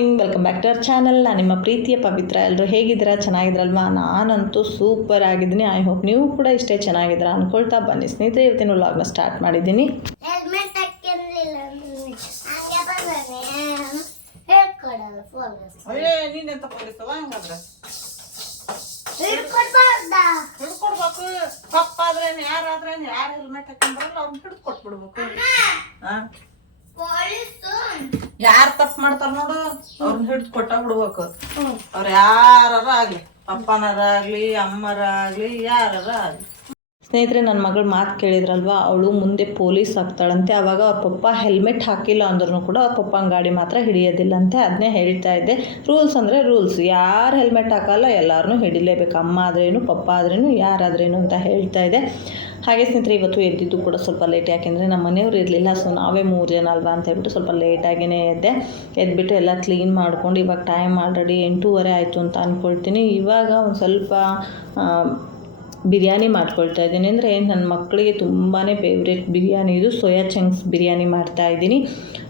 Morning welcome back to our channel. ನಾನು ನಿಮ್ಮ ಪ್ರೀತಿಯ ಪವಿತ್ರ. ಎಲ್ಲರೂ ಹೇಗಿದ್ದೀರಾ? ಚೆನ್ನಾಗಿದ್ರಲ್ವಾ? ನಾನಂತೂ ಸೂಪರ್ ಆಗಿದ್ದೀನಿ. ಐ ಹೋಪ್ ನೀವು ಕೂಡ ಇಷ್ಟೇ ಚೆನ್ನಾಗಿದ್ದೀರಾ ಅನ್ಕೊಳ್ತಾ ಬನ್ನಿ. ಸ್ನೇಹಿತರೆ ಇವತ್ತಿನ ವ್ಲಾಗ್ನ ಸ್ಟಾರ್ಟ್ ಮಾಡಿದ್ದೀನಿ. ಯಾರಾದ್ರೆ ಯಾರು ಹೆಲ್ಮೆಟ್ ಹಾಕೊಂಡ್ರಲ್ಲ ಅವ್ರನ್ನ ಹಿಡ್ಕೊಟ್ಬಿಡ್ಬೇಕು. ಯಾರು ತಪ್ಪು ಮಾಡ್ತಾರ ನೋಡು? ಅವ್ರನ್ನ ಹಿಡ್ದು ಕೊಟ್ಟ ಬಿಡ್ಬೇಕು. ಅವ್ರ ಯಾರ ಆಗ್ಲಿ ಅಪ್ಪನಾರಾಗ್ಲಿ ಅಮ್ಮರಾಗ್ಲಿ ಅಮ್ಮರ ಆಗ್ಲಿ. ಯಾರ ಆಗ್ಲಿ ಸ್ನೇಹಿತರೆ ನನ್ನ ಮಗಳು ಮಾತು ಕೇಳಿದ್ರಲ್ವಾ? ಅವಳು ಮುಂದೆ ಪೊಲೀಸ್ ಆಗ್ತಾಳಂತೆ. ಆವಾಗ ಅವ್ರ ಪಪ್ಪ ಹೆಲ್ಮೆಟ್ ಹಾಕಿಲ್ಲ ಅಂದ್ರೂ ಕೂಡ ಅವ್ರ ಪಪ್ಪನ ಗಾಡಿ ಮಾತ್ರ ಹಿಡಿಯೋದಿಲ್ಲಂತೆ. ಅದನ್ನೇ ಹೇಳ್ತಾ ಇದ್ದೆ. ರೂಲ್ಸ್ ಅಂದರೆ ರೂಲ್ಸ್. ಯಾರು ಹೆಲ್ಮೆಟ್ ಹಾಕಲ್ಲ ಎಲ್ಲರನ್ನೂ ಹಿಡಿಲೇಬೇಕು. ಅಮ್ಮ ಆದ್ರೇನು ಪಪ್ಪ ಆದ್ರೇನು ಯಾರಾದ್ರೇನು ಅಂತ ಹೇಳ್ತಾ ಇದೆ ಹಾಗೆ ಸ್ನೇಹಿತರೆ, ಇವತ್ತು ಎದ್ದಿದ್ದು ಕೂಡ ಸ್ವಲ್ಪ ಲೇಟ್ ಯಾಕೆಂದರೆ ನಮ್ಮ ಮನೆಯವರು ಇರಲಿಲ್ಲ ಸೊ ನಾವೇ ಮೂರು ಜನ ಅಲ್ವಾ ಅಂತ ಹೇಳ್ಬಿಟ್ಟು ಸ್ವಲ್ಪ ಲೇಟಾಗಿಯೇ ಎದ್ದೆ. ಎದ್ಬಿಟ್ಟು ಎಲ್ಲ ಕ್ಲೀನ್ ಮಾಡ್ಕೊಂಡು ಇವಾಗ ಟೈಮ್ ಆಲ್ರೆಡಿ ಎಂಟೂವರೆ ಆಯಿತು ಅಂತ ಅಂದ್ಕೊಳ್ತೀನಿ ಇವಾಗ ಒಂದು ಸ್ವಲ್ಪ ಬಿರಿಯಾನಿ ಮಾಡ್ಕೊಳ್ತಾ ಇದ್ದೀನಿ. ಅಂದರೆ ನನ್ನ ಮಕ್ಕಳಿಗೆ ತುಂಬಾ ಫೇವ್ರೇಟ್ ಬಿರಿಯಾನಿ ಇದು. ಸೋಯಾ ಚಂಕ್ಸ್ ಬಿರಿಯಾನಿ ಮಾಡ್ತಾ ಇದ್ದೀನಿ.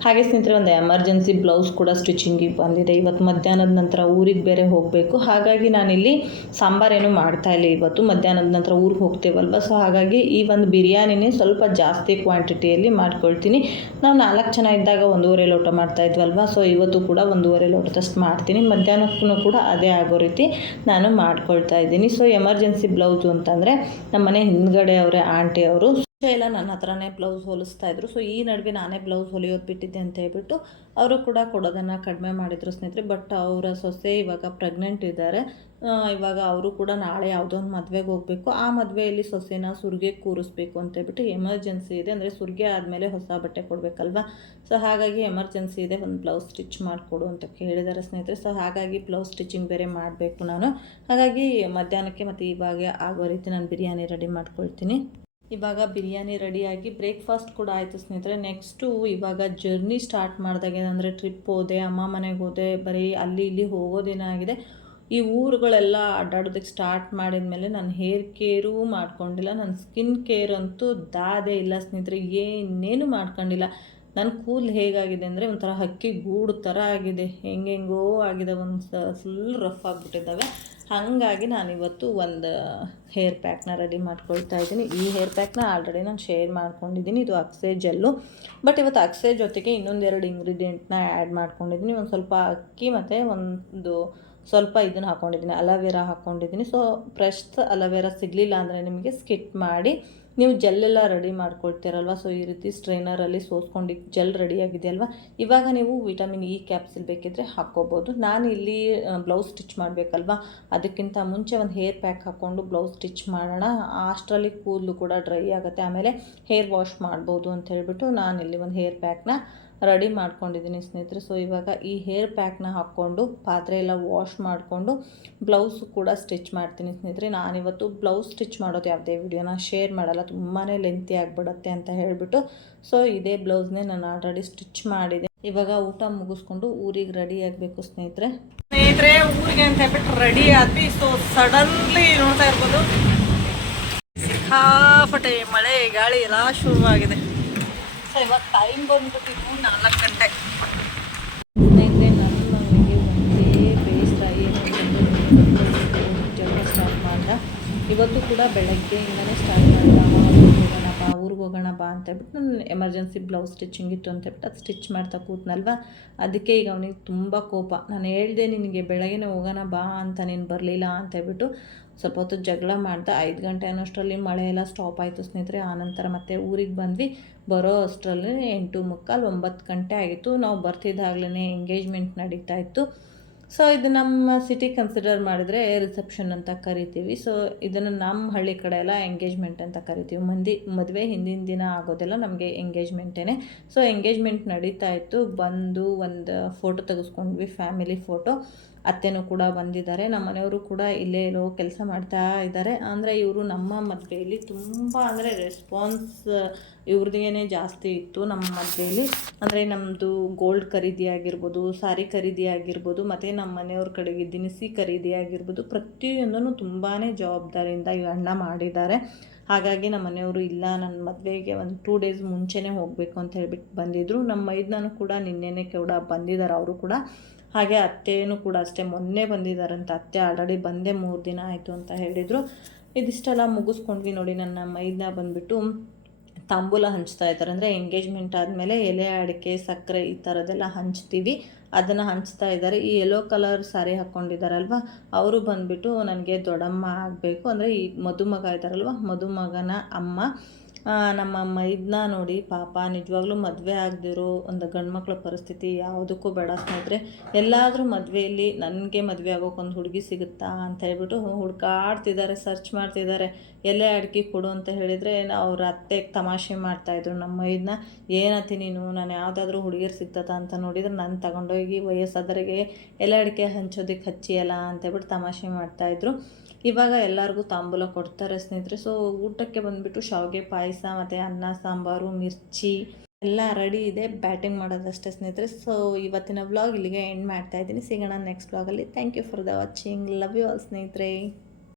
ಹಾಗೆ ಸ್ನೇಹಿತರೆ, ಒಂದು ಎಮರ್ಜೆನ್ಸಿ ಬ್ಲೌಸ್ ಕೂಡ ಸ್ಟಿಚಿಂಗಿಗೆ ಬಂದಿದೆ. ಇವತ್ತು ಮಧ್ಯಾಹ್ನದ ನಂತರ ಊರಿಗೆ ಬೇರೆ ಹೋಗಬೇಕು. ಹಾಗಾಗಿ ನಾನಿಲ್ಲಿ ಸಾಂಬಾರೇನು ಮಾಡ್ತಾ ಇಲ್ಲ ಇವತ್ತು. ಮಧ್ಯಾಹ್ನದ ನಂತರ ಊರಿಗೆ ಹೋಗ್ತೇವಲ್ವ? ಸೊ ಹಾಗಾಗಿ ಈ ಒಂದು ಬಿರಿಯಾನಿನೇ ಸ್ವಲ್ಪ ಜಾಸ್ತಿ ಕ್ವಾಂಟಿಟಿಯಲ್ಲಿ ಮಾಡ್ಕೊಳ್ತೀನಿ. ನಾವು ನಾಲ್ಕು ಜನ ಇದ್ದಾಗ ಒಂದೂವರೆ ಲೋಟ ಮಾಡ್ತಾ ಇದ್ವಲ್ವ? ಸೊ ಇವತ್ತು ಕೂಡ ಒಂದೂವರೆ ಲೋಟದಷ್ಟು ಮಾಡ್ತೀನಿ. ಮಧ್ಯಾಹ್ನಕ್ಕೂ ಕೂಡ ಅದೇ ಆಗೋ ರೀತಿ ನಾನು ಮಾಡ್ಕೊಳ್ತಾ ಇದ್ದೀನಿ. ಸೊ ಎಮರ್ಜೆನ್ಸಿ ಬ್ಲೌಸು ಅಂತಂದರೆ ನಮ್ಮ ಮನೆ ಹಿಂದ್ಗಡೆ ಅವರೇ ಆಂಟಿ ಅವರು ಎಲ್ಲ ನನ್ನ ಹತ್ರನೇ ಬ್ಲೌಸ್ ಹೊಲಿಸ್ತಾ ಇದ್ರು. ಸೊ ಈ ನಡುವೆ ನಾನೇ ಬ್ಲೌಸ್ ಹೊಲಿಯೋದು ಬಿಟ್ಟಿದ್ದೆ ಅಂತ ಹೇಳ್ಬಿಟ್ಟು ಅವರು ಕೂಡ ಕೊಡೋದನ್ನು ಕಡಿಮೆ ಮಾಡಿದ್ರು ಸ್ನೇಹಿತರೆ. ಬಟ್ ಅವರ ಸೊಸೆ ಇವಾಗ ಪ್ರೆಗ್ನೆಂಟ್ ಇದ್ದಾರೆ. ಇವಾಗ ಅವರು ಕೂಡ ನಾಳೆ ಯಾವುದೋ ಒಂದು ಮದುವೆಗೆ ಹೋಗಬೇಕು. ಆ ಮದುವೆಯಲ್ಲಿ ಸೊಸೆನ ಸುರ್ಗೆ ಕೂರಿಸ್ಬೇಕು ಅಂತ ಹೇಳ್ಬಿಟ್ಟು ಎಮರ್ಜೆನ್ಸಿ ಇದೆ. ಅಂದರೆ ಸುರ್ಗೆ ಆದಮೇಲೆ ಹೊಸ ಬಟ್ಟೆ ಕೊಡಬೇಕಲ್ವಾ? ಸೊ ಹಾಗಾಗಿ ಎಮರ್ಜೆನ್ಸಿ ಇದೆ, ಒಂದು ಬ್ಲೌಸ್ ಸ್ಟಿಚ್ ಮಾಡಿಕೊಡು ಅಂತ ಕೇಳಿದ್ದಾರೆ ಸ್ನೇಹಿತರೆ. ಸೊ ಹಾಗಾಗಿ ಬ್ಲೌಸ್ ಸ್ಟಿಚಿಂಗ್ ಬೇರೆ ಮಾಡಬೇಕು ನಾನು. ಹಾಗಾಗಿ ಮಧ್ಯಾಹ್ನಕ್ಕೆ ಮತ್ತು ಇವಾಗ ಆಗೋ ರೀತಿ ನಾನು ಬಿರಿಯಾನಿ ರೆಡಿ ಮಾಡ್ಕೊಳ್ತೀನಿ. ಇವಾಗ ಬಿರಿಯಾನಿ ರೆಡಿಯಾಗಿ ಬ್ರೇಕ್ಫಾಸ್ಟ್ ಕೂಡ ಆಯಿತು ಸ್ನೇಹಿತರೆ. ನೆಕ್ಸ್ಟು ಇವಾಗ ಜರ್ನಿ ಸ್ಟಾರ್ಟ್ ಮಾಡಿದಾಗ ಏನಂದರೆ ಟ್ರಿಪ್ ಹೋದೆ, ಅಮ್ಮ ಮನೆಗೆ ಹೋದೆ, ಬರೀ ಅಲ್ಲಿ ಇಲ್ಲಿ ಹೋಗೋದೇನಾಗಿದೆ ಈ ಊರುಗಳೆಲ್ಲ ಅಡ್ಡಾಡೋದಕ್ಕೆ ಸ್ಟಾರ್ಟ್ ಮಾಡಿದ ಮೇಲೆ ನಾನು ಹೇರ್ ಕೇರೂ ಮಾಡ್ಕೊಂಡಿಲ್ಲ. ನನ್ನ ಸ್ಕಿನ್ ಕೇರ್ ಅಂತೂ ದಾದೆ ಇಲ್ಲ ಸ್ನೇಹಿತರೆ. ಏನೇನು ಮಾಡ್ಕೊಂಡಿಲ್ಲ. ನನ್ನ ಕೂದಲು ಹೇಗಾಗಿದೆ ಅಂದರೆ ಒಂಥರ ಹಕ್ಕಿ ಗೂಡು ಥರ ಆಗಿದೆ. ಹೆಂಗೆಂಗೋ ಆಗಿದೆ. ಒಂದು ಫುಲ್ ರಫ್ ಆಗಿಬಿಟ್ಟಿದ್ದಾವೆ. ಹಾಗಾಗಿ ನಾನಿವತ್ತು ಒಂದು ಹೇರ್ ಪ್ಯಾಕ್ನ ರೆಡಿ ಮಾಡ್ಕೊಳ್ತಾ ಇದ್ದೀನಿ. ಈ ಹೇರ್ ಪ್ಯಾಕ್ನ ಆಲ್ರೆಡಿ ನಾನು ಶೇರ್ ಮಾಡ್ಕೊಂಡಿದ್ದೀನಿ. ಇದು ಅಕ್ಸೆ ಜೆಲ್ಲು ಬಟ್ ಇವತ್ತು ಅಕ್ಸೆ ಜೊತೆಗೆ ಇನ್ನೊಂದೆರಡು ಇಂಗ್ರೀಡಿಯೆಂಟ್ನ ಆ್ಯಡ್ ಮಾಡ್ಕೊಂಡಿದ್ದೀನಿ. ಒಂದು ಸ್ವಲ್ಪ ಅಕ್ಕಿ ಮತ್ತು ಒಂದು ಸ್ವಲ್ಪ ಇದನ್ನು ಹಾಕ್ಕೊಂಡಿದ್ದೀನಿ ಅಲೋವೆರಾ ಹಾಕ್ಕೊಂಡಿದ್ದೀನಿ ಸೊ ಫ್ರೆಶ್ ಅಲೋವೆರಾ ಸಿಗಲಿಲ್ಲ ಅಂದರೆ ನಿಮಗೆ ಸ್ಕಿಟ್ ಮಾಡಿ, ನೀವು ಜೆಲ್ಲೆಲ್ಲ ರೆಡಿ ಮಾಡ್ಕೊಳ್ತೀರಲ್ವ? ಸೊ ಈ ರೀತಿ ಸ್ಟ್ರೈನರಲ್ಲಿ ಸೋಸ್ಕೊಂಡು ಜೆಲ್ ರೆಡಿಯಾಗಿದೆ ಅಲ್ವಾ ಇವಾಗ ನೀವು ವಿಟಮಿನ್ ಇ ಕ್ಯಾಪ್ಸಿಲ್ ಬೇಕಿದ್ರೆ ಹಾಕ್ಕೋಬೋದು. ನಾನು ಇಲ್ಲಿ ಬ್ಲೌಸ್ ಸ್ಟಿಚ್ ಮಾಡಬೇಕಲ್ವಾ? ಅದಕ್ಕಿಂತ ಮುಂಚೆ ಒಂದು ಹೇರ್ ಪ್ಯಾಕ್ ಹಾಕ್ಕೊಂಡು ಬ್ಲೌಸ್ ಸ್ಟಿಚ್ ಮಾಡೋಣ. ಅಷ್ಟರಲ್ಲಿ ಕೂದಲು ಕೂಡ ಡ್ರೈ ಆಗುತ್ತೆ. ಆಮೇಲೆ ಹೇರ್ ವಾಶ್ ಮಾಡ್ಬೋದು ಅಂತ ಹೇಳಿಬಿಟ್ಟು ನಾನು ಇಲ್ಲಿ ಒಂದು ಹೇರ್ ಪ್ಯಾಕ್ನ ರೆಡಿ ಮಾಡ್ಕೊಂಡಿದ್ದೀನಿ ಸ್ನೇಹಿತರೆ. ಸೊ ಇವಾಗ ಈ ಹೇರ್ ಪ್ಯಾಕ್ನ ಹಾಕ್ಕೊಂಡು ಪಾತ್ರೆ ಎಲ್ಲ ವಾಶ್ ಮಾಡಿಕೊಂಡು ಬ್ಲೌಸ್ ಕೂಡ ಸ್ಟಿಚ್ ಮಾಡ್ತೀನಿ ಸ್ನೇಹಿತರೆ. ನಾನಿವತ್ತು ಬ್ಲೌಸ್ ಸ್ಟಿಚ್ ಮಾಡೋದು ಯಾವುದೇ ವಿಡಿಯೋನ ಶೇರ್ ಮಾಡಲ್ಲ. ತುಂಬಾ ಲೆಂತಿ ಆಗಿಬಿಡುತ್ತೆ ಅಂತ ಹೇಳಿಬಿಟ್ಟು. ಸೊ ಇದೇ ಬ್ಲೌಸ್ನೇ ನಾನು ಆಲ್ರೆಡಿ ಸ್ಟಿಚ್ ಮಾಡಿದೆ ಇವಾಗ ಊಟ ಮುಗಿಸ್ಕೊಂಡು ಊರಿಗೆ ರೆಡಿ ಆಗಬೇಕು ಸ್ನೇಹಿತರೆ. ಸ್ನೇಹಿತರೆ, ಊರಿಗೆ ಅಂತ ಹೇಳ್ಬಿಟ್ಟು ರೆಡಿ ಆದ್ವಿ. ಸೊ ಸಡನ್ಲಿ ನೋಡ್ತಾ ಇರ್ಬೋದು. ಸಿಕ್ಕಾಪಟ್ಟೆ ಮಳೆ, ಗಾಳಿ ಎಲ್ಲ ಶುರುವಾಗಿದೆ. ಇವತ್ತು ಟೈಮ್ ನಾಲ್ಕು ಗಂಟೆ. ಇವತ್ತು ಕೂಡ ಬೆಳಗ್ಗೆಯಿಂದನೇ ಸ್ಟಾರ್ಟ್ ಮಾಡ್ದ ಊರಿಗೆ ಹೋಗೋಣ ಬಾ ಊರಿಗೆ ಹೋಗೋಣ ಬಾ ಅಂತ ಹೇಳ್ಬಿಟ್ಟು ನಾನು ಎಮರ್ಜೆನ್ಸಿ ಬ್ಲೌಸ್ ಸ್ಟಿಚಿಂಗ್ ಇತ್ತು ಅಂತ ಹೇಳ್ಬಿಟ್ಟು ಅದು ಸ್ಟಿಚ್ ಮಾಡ್ತಾ ಕೂತ್ನಲ್ವ? ಅದಕ್ಕೆ ಈಗ ಅವನಿಗೆ ತುಂಬ ಕೋಪ. ನಾನು ಹೇಳ್ದೆ ನಿನಗೆ ಬೆಳಗ್ಗೆ ಹೋಗೋಣ ಬಾ ಅಂತ ನೀನು ಬರಲಿಲ್ಲ ಅಂತ ಹೇಳ್ಬಿಟ್ಟು ಸ್ವಲ್ಪ ಹೊತ್ತು ಜಗಳ ಮಾಡ್ತಾ ಐದು ಗಂಟೆ ಅನ್ನೋಷ್ಟರಲ್ಲಿ ಮಳೆ ಎಲ್ಲ ಸ್ಟಾಪ್ ಆಯಿತು ಸ್ನೇಹಿತರೆ. ಆನಂತರ ಮತ್ತೆ ಊರಿಗೆ ಬಂದ್ವಿ. ಬರೋ ಅಷ್ಟರಲ್ಲಿ ಎಂಟು ಮುಕ್ಕಾಲು ಒಂಬತ್ತು ಗಂಟೆ ಆಗಿತ್ತು. ನಾವು ಬರ್ತಿದ್ದಾಗಲೇ ಎಂಗೇಜ್ಮೆಂಟ್ ನಡೀತಾ ಇತ್ತು. ಸೊ ಇದು ನಮ್ಮ ಸಿಟಿ ಕನ್ಸಿಡರ್ ಮಾಡಿದರೆ ರಿಸೆಪ್ಷನ್ ಅಂತ ಕರಿತೀವಿ. ಸೊ ಇದನ್ನು ನಮ್ಮ ಹಳ್ಳಿ ಕಡೆ ಎಲ್ಲ ಎಂಗೇಜ್ಮೆಂಟ್ ಅಂತ ಕರಿತೀವಿ. ಮಂದಿ, ಮದುವೆ ಹಿಂದಿನ ದಿನ ಆಗೋದೆಲ್ಲ ನಮಗೆ ಎಂಗೇಜ್ಮೆಂಟೇ ಸೊ ಎಂಗೇಜ್ಮೆಂಟ್ ನಡೀತಾ ಇತ್ತು. ಬಂದು ಒಂದು ಫೋಟೋ ತೆಗೆಸ್ಕೊಂಡ್ವಿ ಫ್ಯಾಮಿಲಿ ಫೋಟೋ ಅತ್ತೆನೂ ಕೂಡ ಬಂದಿದ್ದಾರೆ. ನಮ್ಮ ಮನೆಯವರು ಕೂಡ ಇಲ್ಲೇ ಇರೋ ಕೆಲಸ ಮಾಡ್ತಾ ಇದ್ದಾರೆ. ಅಂದರೆ ಇವರು ನಮ್ಮ ಮದುವೆಯಲ್ಲಿ ತುಂಬ ಅಂದರೆ ರೆಸ್ಪಾನ್ಸ್ ಇವ್ರದ್ದೇನೆ ಜಾಸ್ತಿ ಇತ್ತು ನಮ್ಮ ಮದುವೆಯಲ್ಲಿ ಅಂದರೆ ನಮ್ಮದು ಗೋಲ್ಡ್ ಖರೀದಿ ಆಗಿರ್ಬೋದು ಸಾರಿ ಖರೀದಿ ಆಗಿರ್ಬೋದು, ಮತ್ತು ನಮ್ಮ ಮನೆಯವ್ರ ಕಡೆಗೆ ದಿನಸಿ ಖರೀದಿ ಆಗಿರ್ಬೋದು, ಪ್ರತಿಯೊಂದನ್ನು ತುಂಬಾ ಜವಾಬ್ದಾರಿಯಿಂದ ಈ ಅಣ್ಣ ಮಾಡಿದ್ದಾರೆ. ಹಾಗಾಗಿ ನಮ್ಮ ಮನೆಯವರು ಇಲ್ಲ, ನನ್ನ ಮದುವೆಗೆ ಒಂದು ಟೂ ಡೇಸ್ ಮುಂಚೆನೇ ಹೋಗಬೇಕು ಅಂತ ಹೇಳ್ಬಿಟ್ಟು ಬಂದಿದ್ದರು ನಮ್ಮ ಮೈದ್ನೂ ಕೂಡ ನಿನ್ನೆನೇ ಕೂಡ ಬಂದಿದ್ದಾರೆ, ಅವರು ಕೂಡ. ಹಾಗೆ ಅತ್ತೆಯೂ ಕೂಡ ಅಷ್ಟೇ ಮೊನ್ನೆ ಬಂದಿದ್ದಾರಂತ ಅತ್ತೆ ಆಲ್ರೆಡಿ ಬಂದೇ ಮೂರು ದಿನ ಆಯಿತು ಅಂತ ಹೇಳಿದರು. ಇದಿಷ್ಟೆಲ್ಲ ಮುಗಿಸ್ಕೊಂಡ್ವಿ ನೋಡಿ, ನನ್ನ ಮೈದನ್ನ ಬಂದುಬಿಟ್ಟು ತಾಂಬೂಲ ಹಂಚ್ತಾ ಇದ್ದಾರೆ. ಅಂದರೆ ಎಂಗೇಜ್ಮೆಂಟ್ ಆದಮೇಲೆ ಎಲೆ ಅಡಿಕೆ, ಸಕ್ಕರೆ ಈ ಥರದ್ದೆಲ್ಲ ಹಂಚ್ತೀವಿ. ಅದನ್ನು ಹಂಚ್ತಾ ಇದ್ದಾರೆ. ಈ ಯೆಲ್ಲೋ ಕಲರ್ ಸ್ಯಾರಿ ಹಾಕ್ಕೊಂಡಿದ್ದಾರಲ್ವ ಅವರು ಬಂದುಬಿಟ್ಟು ನನಗೆ ದೊಡ್ಡಮ್ಮ ಆಗಬೇಕು. ಅಂದರೆ ಈ ಮದುಮಗ ಇದ್ದಾರಲ್ವ, ಮದುಮಗನ ಅಮ್ಮ. ನಮ್ಮ ಇದನ್ನ ನೋಡಿ, ಪಾಪ, ನಿಜವಾಗ್ಲೂ ಮದುವೆ ಆಗದಿರೋ ಒಂದು ಗಂಡ್ಮಕ್ಳ ಪರಿಸ್ಥಿತಿ ಯಾವುದಕ್ಕೂ ಬೇಡ ಸ್ನೇಹಿತರೆ. ಎಲ್ಲಾದರೂ ಮದುವೆಯಲ್ಲಿ ನನಗೆ ಮದುವೆ ಆಗೋಕ್ಕೊಂದು ಹುಡುಗಿ ಸಿಗುತ್ತಾ? ಅಂತ ಹೇಳ್ಬಿಟ್ಟು ಹುಡ್ಕಾಡ್ತಿದ್ದಾರೆ ಸರ್ಚ್ ಮಾಡ್ತಿದ್ದಾರೆ. ಎಲೆ ಅಡಿಕೆ ಕೊಡು ಅಂತ ಹೇಳಿದರೆ ಅವ್ರ ಅತ್ತೆಗೆ ತಮಾಷೆ ಮಾಡ್ತಾಯಿದ್ರು ನಮ್ಮ ಇದನ್ನ ಏನತ್ತಿ ನೀನು? ನಾನು ಯಾವುದಾದ್ರೂ ಹುಡುಗಿಯರು ಸಿಗ್ತದ? ಅಂತ ನೋಡಿದರೆ, ನಾನು ತಗೊಂಡೋಗಿ ವಯಸ್ಸಾದವರಿಗೆ ಎಲೆ ಅಡಿಕೆ ಹಂಚೋದಕ್ಕೆ ಹಚ್ಚಿಯಲ್ಲ ಅಂತ ಹೇಳ್ಬಿಟ್ಟು ತಮಾಷೆ ಮಾಡ್ತಾಯಿದ್ರು ಇವಾಗ ಎಲ್ಲರಿಗೂ ತಾಂಬೂಲ ಕೊಡ್ತಾರೆ ಸ್ನೇಹಿತರೆ. ಸೊ ಊಟಕ್ಕೆ ಬಂದುಬಿಟ್ಟು ಶಾವಿಗೆ ಪಾಯಸ, ಮತ್ತು ಅನ್ನ, ಸಾಂಬಾರು, ಮಿರ್ಚಿ ಎಲ್ಲ ರೆಡಿ ಇದೆ. ಬ್ಯಾಟಿಂಗ್ ಮಾಡೋದಷ್ಟೇ ಸ್ನೇಹಿತರೆ. ಸೊ ಇವತ್ತಿನ ವ್ಲಾಗ್ ಇಲ್ಲಿಗೆ ಎಂಡ್ ಮಾಡ್ತಾ ಇದ್ದೀನಿ. ಸಿಗೋಣ ನೆಕ್ಸ್ಟ್ ವ್ಲಾಗಲ್ಲಿ thank you for the watching love you all ಸ್ನೇಹಿತರೆ.